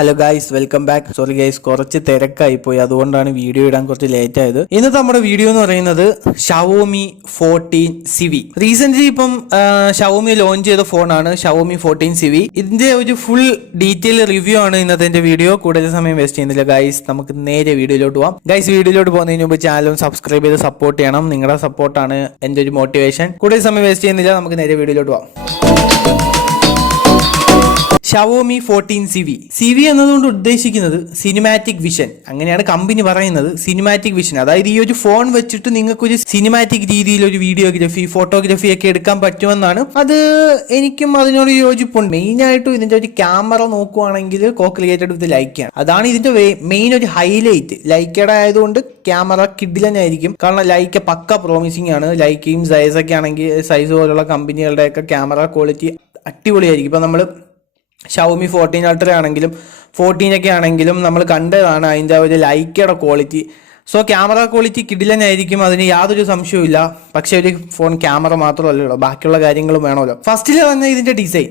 Hello guys, welcome back. Sorry guys, കുറച്ച് തിരക്കായി പോയി, അതുകൊണ്ടാണ് വീഡിയോ ഇടാൻ കുറച്ച് ലേറ്റ് ആയത്. ഇന്നത്തെ നമ്മുടെ വീഡിയോ എന്ന് പറയുന്നത് ഷവോമി 14 സിവി. റീസെന്റ് ഇപ്പം ഷവോമി ലോഞ്ച് ചെയ്ത ഫോണാണ് ഷവോമി 14 സിവി. ഇതിന്റെ ഒരു ഫുൾ ഡീറ്റെയിൽ റിവ്യൂ ആണ് ഇന്നത്തെ വീഡിയോ. കൂടുതൽ സമയം വേസ്റ്റ് ചെയ്യുന്നില്ല ഗൈസ്, നമുക്ക് നേരെ വീഡിയോയിലോട്ട് പോവാം. ഗൈസ്, വീഡിയോയിലോട്ട് പോകുന്നതിന് മുമ്പ് ചാനലും സബ്സ്ക്രൈബ് ചെയ്ത് സപ്പോർട്ട് ചെയ്യണം. നിങ്ങളുടെ സപ്പോർട്ടാണ് എന്റെ ഒരു മോട്ടിവേഷൻ. കൂടുതൽ സമയം വേസ്റ്റ് ചെയ്യുന്നില്ല, നമുക്ക് നേരെ വീഡിയോയിലോട്ട് പോവാം. Xiaomi 14 CV. സിവി എന്നതുകൊണ്ട് ഉദ്ദേശിക്കുന്നത് സിനിമാറ്റിക് വിഷൻ, അങ്ങനെയാണ് കമ്പനി പറയുന്നത്. സിനിമാറ്റിക് വിഷൻ, അതായത് ഈ ഒരു ഫോൺ വെച്ചിട്ട് നിങ്ങൾക്ക് ഒരു സിനിമാറ്റിക് രീതിയിൽ ഒരു വീഡിയോഗ്രാഫി, ഫോട്ടോഗ്രാഫി ഒക്കെ എടുക്കാൻ പറ്റുമെന്നാണ്. അത് എനിക്കും അതിനോട് യോജിപ്പുണ്ട്. മെയിൻ ആയിട്ടും ഇതിന്റെ ഒരു ക്യാമറ നോക്കുവാണെങ്കിൽ co-created with ലൈക്കയാണ്. അതാണ് ഇതിന്റെ മെയിൻ ഒരു ഹൈലൈറ്റ്. ലൈക്കയുടെ ആയതുകൊണ്ട് ക്യാമറ കിഡിലനായിരിക്കും. കാരണം ലൈക്ക പക്ക പ്രോമിസിംഗ് ആണ്. ലൈക്കയും സൈസ് ഒക്കെ ആണെങ്കിൽ സൈസ് പോലുള്ള കമ്പനികളുടെ ഒക്കെ ക്യാമറ ക്വാളിറ്റി അടിപൊളിയായിരിക്കും. ഇപ്പൊ നമ്മൾ ഷവോമി 14 അൾട്ര ആണെങ്കിലും 14 ഒക്കെ ആണെങ്കിലും നമ്മൾ കണ്ടതാണ് അതിൻ്റെ ഒരു ലൈക്കയുടെ ക്വാളിറ്റി. സോ ക്യാമറ ക്വാളിറ്റി കിടിലനായിരിക്കും, അതിന് യാതൊരു സംശയവും ഇല്ല. പക്ഷെ ഒരു ഫോൺ ക്യാമറ മാത്രമല്ലല്ലോ, ബാക്കിയുള്ള കാര്യങ്ങളും വേണമല്ലോ. ഫസ്റ്റിൽ തന്നെ ഇതിന്റെ ഡിസൈൻ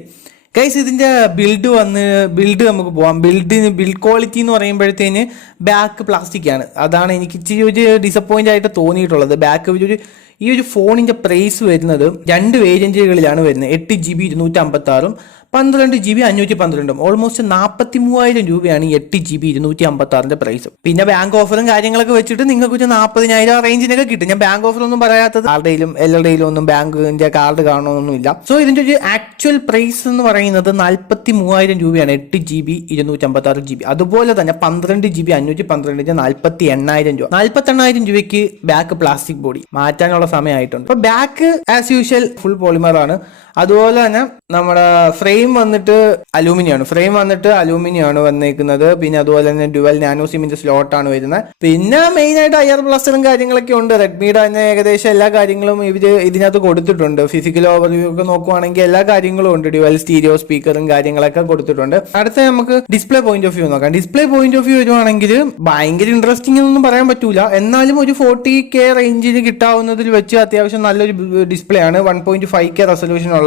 ഗൈസ്, ഇതിന്റെ ബിൽഡ് നമുക്ക് പോവാം. ബിൽഡ് ക്വാളിറ്റി എന്ന് പറയുമ്പോഴത്തേന് ബാക്ക് പ്ലാസ്റ്റിക് ആണ്. അതാണ് എനിക്ക് ഇച്ചിരി ഒരു ഡിസപ്പോയിന്റ് ആയിട്ട് തോന്നിയിട്ടുള്ളത്. ബാക്ക് ഈ ഒരു ഫോണിന്റെ പ്രൈസ് വരുന്നത് 2 വേരിയന്റുകളിലാണ് വരുന്നത്. 8GB 256, 12GB 512. ഓൾമോസ്റ്റ് 43,000 രൂപയാണ് 8GB 256 പ്രൈസ്. പിന്നെ ബാങ്ക് ഓഫറും കാര്യങ്ങളൊക്കെ വെച്ചിട്ട് നിങ്ങൾക്ക് ഒരു 40,000 റേഞ്ചിനൊക്കെ കിട്ടും. ഞാൻ ബാങ്ക് ഓഫർ ഒന്നും പറയാത്തത്, ആരുടെയിലും എല്ലാവരുടെയിലും ഒന്നും ബാങ്കിന്റെ കാർഡ് കാണണമെന്നൊന്നുമില്ല. സോ ഇതിന്റെ ഒരു ആക്ച്വൽ പ്രൈസ് എന്ന് പറയുന്നത് 43,000 രൂപയാണ് 8GB 256GB. അതുപോലെ തന്നെ 12GB 512 48,000 രൂപ. 48,000 രൂപയ്ക്ക് ബാക്ക് പ്ലാസ്റ്റിക് ബോഡി മാറ്റാനുള്ള സമയമായിട്ടുണ്ട്. അപ്പൊ back as usual full polymer ആണ്. അതുപോലെ തന്നെ നമ്മുടെ ഫ്രെയിം വന്നിട്ട് അലൂമിനിയം ആണ് വന്നേക്കുന്നത്. പിന്നെ അതുപോലെ തന്നെ ഡ്യുവൽ നാനോ സിമിന്റെ സ്ലോട്ട് ആണ് വരുന്നത്. പിന്നെ മെയിൻ ആയിട്ട് IR ബ്ലസ്റ്ററും കാര്യങ്ങളൊക്കെ ഉണ്ട്. റെഡ്മിയുടെ തന്നെ ഏകദേശം എല്ലാ കാര്യങ്ങളും ഇവര് ഇതിനകത്ത് കൊടുത്തിട്ടുണ്ട്. ഫിസിക്കൽ ഓവർവ്യൂ ഒക്കെ നോക്കുവാണെങ്കിൽ എല്ലാ കാര്യങ്ങളും ഉണ്ട്. ഡ്യുവൽ സ്റ്റീരിയോ സ്പീക്കറും കാര്യങ്ങളൊക്കെ കൊടുത്തിട്ടുണ്ട്. അടുത്ത നമുക്ക് ഡിസ്പ്ലേ പോയിന്റ് ഓഫ് വ്യൂ നോക്കാം. ഡിസ്പ്ലേ പോയിന്റ് ഓഫ് വ്യൂ വരുവാണെങ്കിൽ ഭയങ്കര ഇൻട്രസ്റ്റിംഗ് എന്നൊന്നും പറയാൻ പറ്റൂല. എന്നാലും ഒരു 40K റേഞ്ചിൽ കിട്ടാവുന്നതിൽ വെച്ച് അത്യാവശ്യം നല്ലൊരു ഡിസ്പ്ലേ ആണ്. 1.5K റെസൊല്യൂഷൻ ഉള്ള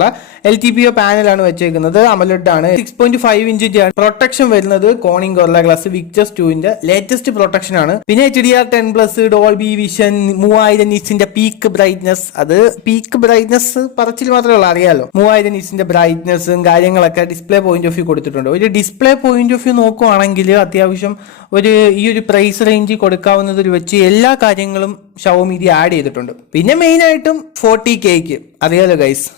LTPO പാനലാണ് വെച്ചേക്കുന്നത്. AMOLED ആണ്. 6.5 ഇഞ്ചിന്റെ പ്രൊട്ടക്ഷൻ വരുന്നത്. കോണിംഗ് ഗോറില്ല ഗ്ലാസ് വിക്ടസ് 2ന്റെ ലേറ്റസ്റ്റ് പ്രൊട്ടക്ഷൻ ആണ്. പിന്നെ HDR10+, ഡോൾബി വിഷൻ, 3000 നിറ്റ്സിന്റെ പീക്ക് ബ്രൈറ്റ്നസ്. അത് പീക്ക് ബ്രൈറ്റ്നസ് പറച്ചിൽ മാത്രമേ ഉള്ളൂ, അറിയാലോ. 3000 നിറ്റ്സിന്റെ ബ്രൈറ്റ്നസും കാര്യങ്ങളൊക്കെ ഡിസ്പ്ലേ പോയിന്റ് ഓഫ് വ്യൂ കൊടുത്തിട്ടുണ്ട്. ഒരു ഡിസ്പ്ലേ പോയിന്റ് ഓഫ് വ്യൂ നോക്കുവാണെങ്കിൽ അത്യാവശ്യം ഈ ഒരു പ്രൈസ് റേഞ്ചിൽ കൊടുക്കാവുന്നതിൽ വെച്ച് എല്ലാ കാര്യങ്ങളും ഷവോമി ആഡ് ചെയ്തിട്ടുണ്ട്. പിന്നെ മെയിൻ ആയിട്ടും 40Kക്ക് അറിയാലോ ഗൈസ്,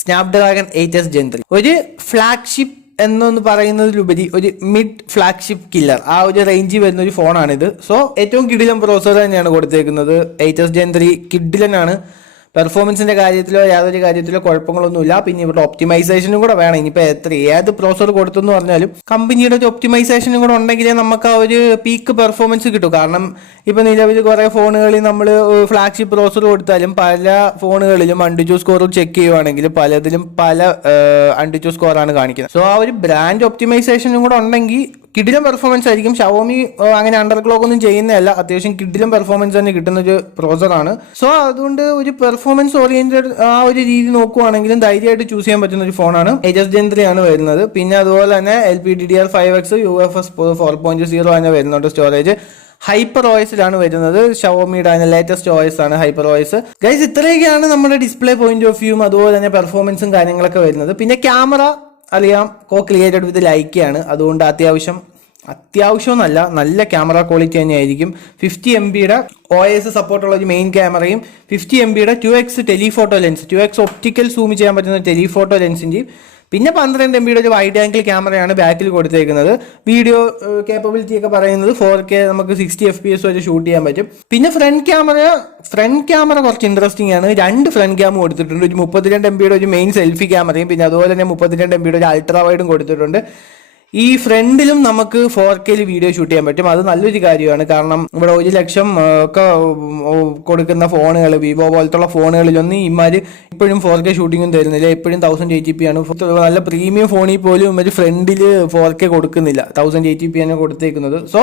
സ്നാപ്ഡ്രാഗൺ 8s Gen 3 ഒരു ഫ്ലാഗ്ഷിപ്പ് എന്നൊന്ന് പറയുന്നതിലുപരി ഒരു മിഡ് ഫ്ലാഗ്ഷിപ്പ് കില്ലർ, ആ ഒരു റേഞ്ചിൽ വരുന്ന ഒരു ഫോണാണിത്. സോ ഏറ്റവും കിടിലൻ പ്രോസസർ തന്നെയാണ് കൊടുത്തേക്കുന്നത്. 8s Gen 3 കിടിലനാണ്. പെർഫോമൻസിന്റെ കാര്യത്തിലോ യാതൊരു കാര്യത്തിലോ കുഴപ്പങ്ങളൊന്നുമില്ല. പിന്നെ ഇവിടെ ഒപ്റ്റിമൈസേഷനും കൂടെ വേണം. ഇനിയിപ്പോൾ ഏത് പ്രോസസർ കൊടുത്തെന്ന് പറഞ്ഞാലും കമ്പനിയുടെ ഒരു ഒപ്റ്റിമൈസേഷനും കൂടെ ഉണ്ടെങ്കിലേ നമുക്ക് ആ ഒരു പീക്ക് പെർഫോമൻസ് കിട്ടും. കാരണം ഇപ്പൊ നിലവിൽ കുറെ ഫോണുകളിൽ നമ്മൾ ഫ്ലാഗ്ഷിപ്പ് പ്രോസസർ കൊടുത്താലും പല ഫോണുകളിലും അൺഡിറ്റു സ്കോർ ചെക്ക് ചെയ്യുവാണെങ്കിൽ പലതിലും പല അൺഡിറ്റു സ്കോറാണ് കാണിക്കുന്നത്. സോ ആ ഒരു ബ്രാൻഡ് ഒപ്റ്റിമൈസേഷനും കൂടെ ഉണ്ടെങ്കിൽ കിടിലം പെർഫോമൻസ് ആയിരിക്കും. ഷവോമി അങ്ങനെ അണ്ടർ ക്ലോക്ക് ഒന്നും ചെയ്യുന്നതല്ല, അത്യാവശ്യം കിടിലം പെർഫോമൻസ് തന്നെ കിട്ടുന്ന ഒരു പ്രോസറാണ്. സോ അതുകൊണ്ട് ഒരു പെർഫോമൻസ് ഓറിയന്റഡ് ആ ഒരു രീതി നോക്കുവാണെങ്കിലും ധൈര്യമായിട്ട് ചൂസ് ചെയ്യാൻ പറ്റുന്ന ഒരു ഫോണാണ്. 8s Gen 3 ആണ് വരുന്നത്. പിന്നെ അതുപോലെ തന്നെ LPDDR5X UFS 4.0 തന്നെ വരുന്നുണ്ട്. സ്റ്റോറേജ് ഹൈപ്പർ OSലാണ് വരുന്നത്. ഷവോമിയുടെ ലേറ്റസ്റ്റ് OS ആണ് ഹൈപ്പർ OS. ഗൈസ്, ഇത്രയൊക്കെയാണ് നമ്മുടെ ഡിസ്പ്ലേ പോയിന്റ് ഓഫ് വ്യൂവും അതുപോലെ തന്നെ പെർഫോമൻസും കാര്യങ്ങളൊക്കെ വരുന്നത്. പിന്നെ ക്യാമറ അറിയാം, co-created with ലൈക്കയാണ്. അതുകൊണ്ട് അത്യാവശ്യമൊന്നല്ല, നല്ല ക്യാമറ ക്വാളിറ്റി തന്നെയായിരിക്കും. 50 MB OS സപ്പോർട്ടുള്ള ഒരു മെയിൻ ക്യാമറയും 50 MB 2x telephoto lens, 2x optical zoom ചെയ്യാൻ പറ്റുന്ന ടെലിഫോട്ടോ ലെൻസിന്റെയും പിന്നെ 12 MB ഒരു വൈഡ് ആംഗിൾ ക്യാമറയാണ് ബാക്കിൽ കൊടുത്തേക്കുന്നത്. വീഡിയോ കേപ്പബിലിറ്റി ഒക്കെ പറയുന്നത് 4K നമുക്ക് 60 FPS വരെ ഷൂട്ട് ചെയ്യാൻ പറ്റും. പിന്നെ ഫ്രണ്ട് ക്യാമറ കുറച്ച് ഇൻട്രസ്റ്റിംഗ് ആണ്. 2 ഫ്രണ്ട് ക്യാമറ കൊടുത്തിട്ടുണ്ട്. ഒരു 32 MB ഒരു മെയിൻ സെൽഫി ക്യാമറയും പിന്നെ അതുപോലെ തന്നെ 32 MB ഒരു അൾട്രാ വൈഡും കൊടുത്തിട്ടുണ്ട്. ഈ ഫ്രണ്ടിലും നമുക്ക് 4K വീഡിയോ ഷൂട്ട് ചെയ്യാൻ പറ്റും. അത് നല്ലൊരു കാര്യമാണ്. കാരണം ഇവിടെ 1 ലക്ഷം ഒക്കെ കൊടുക്കുന്ന ഫോണുകൾ, വിവോ പോലത്തുള്ള ഫോണുകളിലൊന്നും ഇമാര് ഇപ്പോഴും 4K ഷൂട്ടിങ്ങും തരുന്നില്ല. എപ്പോഴും 1080p ആണ്. നല്ല പ്രീമിയം ഫോണിൽ പോലും ഇവര് ഫ്രണ്ടിൽ 4K കൊടുക്കുന്നില്ല, 1080p ആണ് കൊടുത്തേക്കുന്നത്. സോ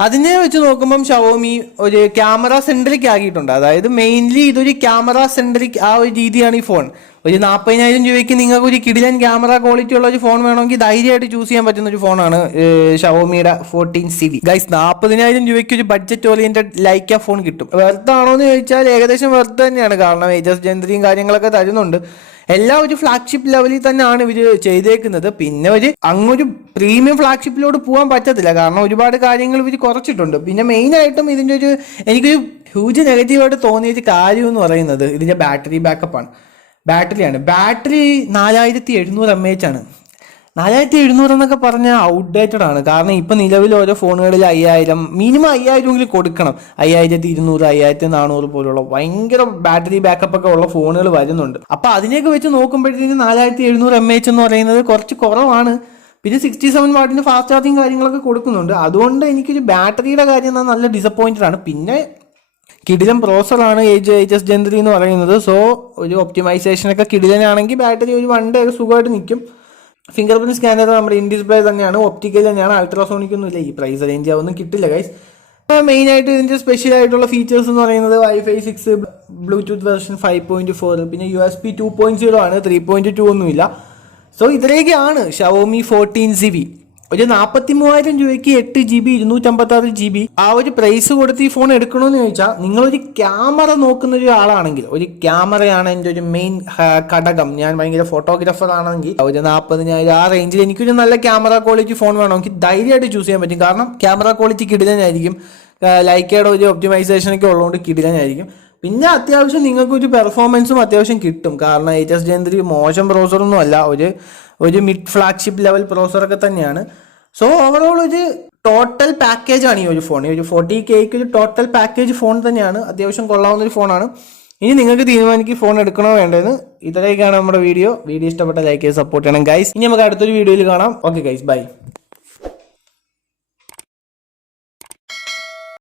അതിനെ വെച്ച് നോക്കുമ്പം ഷവോമി ഒരു ക്യാമറ സെൻട്രിക് ആക്കിയിട്ടുണ്ട്. അതായത് മെയിൻലി ഇതൊരു ക്യാമറ സെൻട്രിക് ആ ഒരു രീതിയാണ് ഈ ഫോൺ. ഒരു 40,000 രൂപയ്ക്ക് നിങ്ങൾക്ക് ഒരു കിടിലൻ ക്യാമറ ക്വാളിറ്റി ഉള്ള ഒരു ഫോൺ വേണമെങ്കിൽ ധൈര്യമായിട്ട് ചൂസ് ചെയ്യാൻ പറ്റുന്ന ഒരു ഫോണാണ് ഷവോമിയുടെ 14CV. ഗൈസ് 40,000 രൂപയ്ക്ക് ഒരു ബഡ്ജറ്റ് ഓറിയന്റഡ് ലൈക്ക ഫോൺ കിട്ടും. വെർത്താണോ എന്ന് ചോദിച്ചാൽ ഏകദേശം വെർത്ത് തന്നെയാണ്. കാരണം ഏജസ് ജെൻട്രിയും കാര്യങ്ങളൊക്കെ തരുന്നുണ്ട്. എല്ലാം ഒരു ഫ്ലാഗ്ഷിപ്പ് ലെവലിൽ തന്നെയാണ് ഇവർ ചെയ്തേക്കുന്നത്. പിന്നെ അങ്ങൊരു പ്രീമിയം ഫ്ലാഗ്ഷിപ്പിലോട്ട് പോകാൻ പറ്റത്തില്ല, കാരണം ഒരുപാട് കാര്യങ്ങൾ ഇവർ കുറച്ചിട്ടുണ്ട്. പിന്നെ മെയിനായിട്ടും ഇതിൻ്റെ എനിക്കൊരു ഹ്യൂജ് നെഗറ്റീവായിട്ട് തോന്നിയ ഒരു കാര്യം എന്ന് പറയുന്നത് ഇതിൻ്റെ ബാറ്ററി ബാക്കപ്പാണ്. ബാറ്ററി 4700 mAh ആണ്. 4700 എന്നൊക്കെ പറഞ്ഞാൽ ഔട്ട്ഡേറ്റഡ് ആണ്. കാരണം ഇപ്പം നിലവിൽ ഓരോ ഫോണുകളിൽ 5000 മിനിമം 5000 കൊടുക്കണം. 5200 5400 പോലുള്ള ഭയങ്കര ബാറ്ററി ബാക്കപ്പ് ഒക്കെ ഉള്ള ഫോണുകൾ വരുന്നുണ്ട്. അപ്പം അതിനെയൊക്കെ വെച്ച് നോക്കുമ്പോഴത്തേക്ക് 4700 mAh എന്ന് പറയുന്നത് കുറച്ച് കുറവാണ്. പിന്നെ 67 വാട്ടിന് ഫാസ്റ്റ് ചാർജിങ് കാര്യങ്ങളൊക്കെ കൊടുക്കുന്നുണ്ട്. അതുകൊണ്ട് എനിക്കൊരു ബാറ്ററിയുടെ കാര്യം നല്ല ഡിസപ്പോയിന്റഡ് ആണ്. പിന്നെ കിടിലൻ പ്രോസറാണ് ഏജസ് ജെൻ 3 എന്ന് പറയുന്നത്. സോ ഒരു ഒപ്റ്റിമൈസേഷനൊക്കെ കിടിലനാണെങ്കിൽ ബാറ്ററി ഒരു 1 day സുഖമായിട്ട് നിൽക്കും. ഫിംഗർ പ്രിന്റ് സ്കാനർ നമ്മുടെ ഇൻ ഡിസ്പ്ലേ തന്നെയാണ്, ഒപ്റ്റിക്കൽ തന്നെയാണ്, അൾട്രാസോണിക് ഒന്നും ഇല്ല. ഈ പ്രൈസ് റേഞ്ച് ആവുന്നും കിട്ടില്ല ഗൈസ്. മെയിൻ ആയിട്ട് ഇതിന്റെ സ്പെഷ്യൽ ആയിട്ടുള്ള ഫീച്ചേഴ്സ് എന്ന് പറയുന്നത് Wi-Fi 6, ബ്ലൂടൂത്ത് വെർഷൻ 5.4, പിന്നെ USB 2.0 ആണ്, 3.2 ഒന്നുമില്ല. സോ ഇതിലേക്കാണ് ഷവോമി 14CV. ഒരു 43,000 രൂപയ്ക്ക് 8GB 256GB ആ ഒരു പ്രൈസ് കൊടുത്ത് ഈ ഫോൺ എടുക്കണമെന്ന് ചോദിച്ചാൽ, നിങ്ങളൊരു ക്യാമറ നോക്കുന്ന ഒരു ആളാണെങ്കിൽ, ഒരു ക്യാമറയാണ് എൻ്റെ ഒരു മെയിൻ ഘടകം, ഞാൻ ഭയങ്കര ഫോട്ടോഗ്രാഫർ ആണെങ്കിൽ ഒരു 40,000 ആ റേഞ്ചിൽ എനിക്കൊരു നല്ല ക്യാമറ ക്വാളിറ്റി ഫോൺ വേണമെങ്കിൽ ധൈര്യമായിട്ട് ചൂസ് ചെയ്യാൻ പറ്റും. കാരണം ക്യാമറ ക്വാളിറ്റി കിടിലനായിരിക്കും. ലൈക്കയുടെ ഒരു ഒപ്റ്റിമൈസേഷനൊക്കെ ഉള്ളതുകൊണ്ട് കിടിലനായിരിക്കും. പിന്നെ അത്യാവശ്യം നിങ്ങൾക്കൊരു പെർഫോമൻസും അത്യാവശ്യം കിട്ടും. കാരണം ഏജസ് ജെൻ 3 മോശം പ്രോസറൊന്നും അല്ല, ഒരു മിഡ് ഫ്ലാഗ്ഷിപ്പ് ലെവൽ പ്രോസറൊക്കെ തന്നെയാണ്. സോ ഓവറോൾ ഒരു ടോട്ടൽ പാക്കേജ് ആണ് ഈ ഒരു ഫോൺ. ഒരു 40K ഒരു ടോട്ടൽ പാക്കേജ് ഫോൺ തന്നെയാണ്. അത്യാവശ്യം കൊള്ളാവുന്ന ഒരു ഫോണാണ്. ഇനി നിങ്ങൾക്ക് തീരുമാനിക്കും ഫോൺ എടുക്കണോ വേണ്ടതെന്ന്. ഇത്രയൊക്കെയാണ് നമ്മുടെ വീഡിയോ ഇഷ്ടപ്പെട്ട ലൈക്ക് ചെയ്ത് സപ്പോർട്ട് ചെയ്യണം ഗൈസ്. ഇനി നമുക്ക് അടുത്തൊരു വീഡിയോയിൽ കാണാം. Okay guys, by.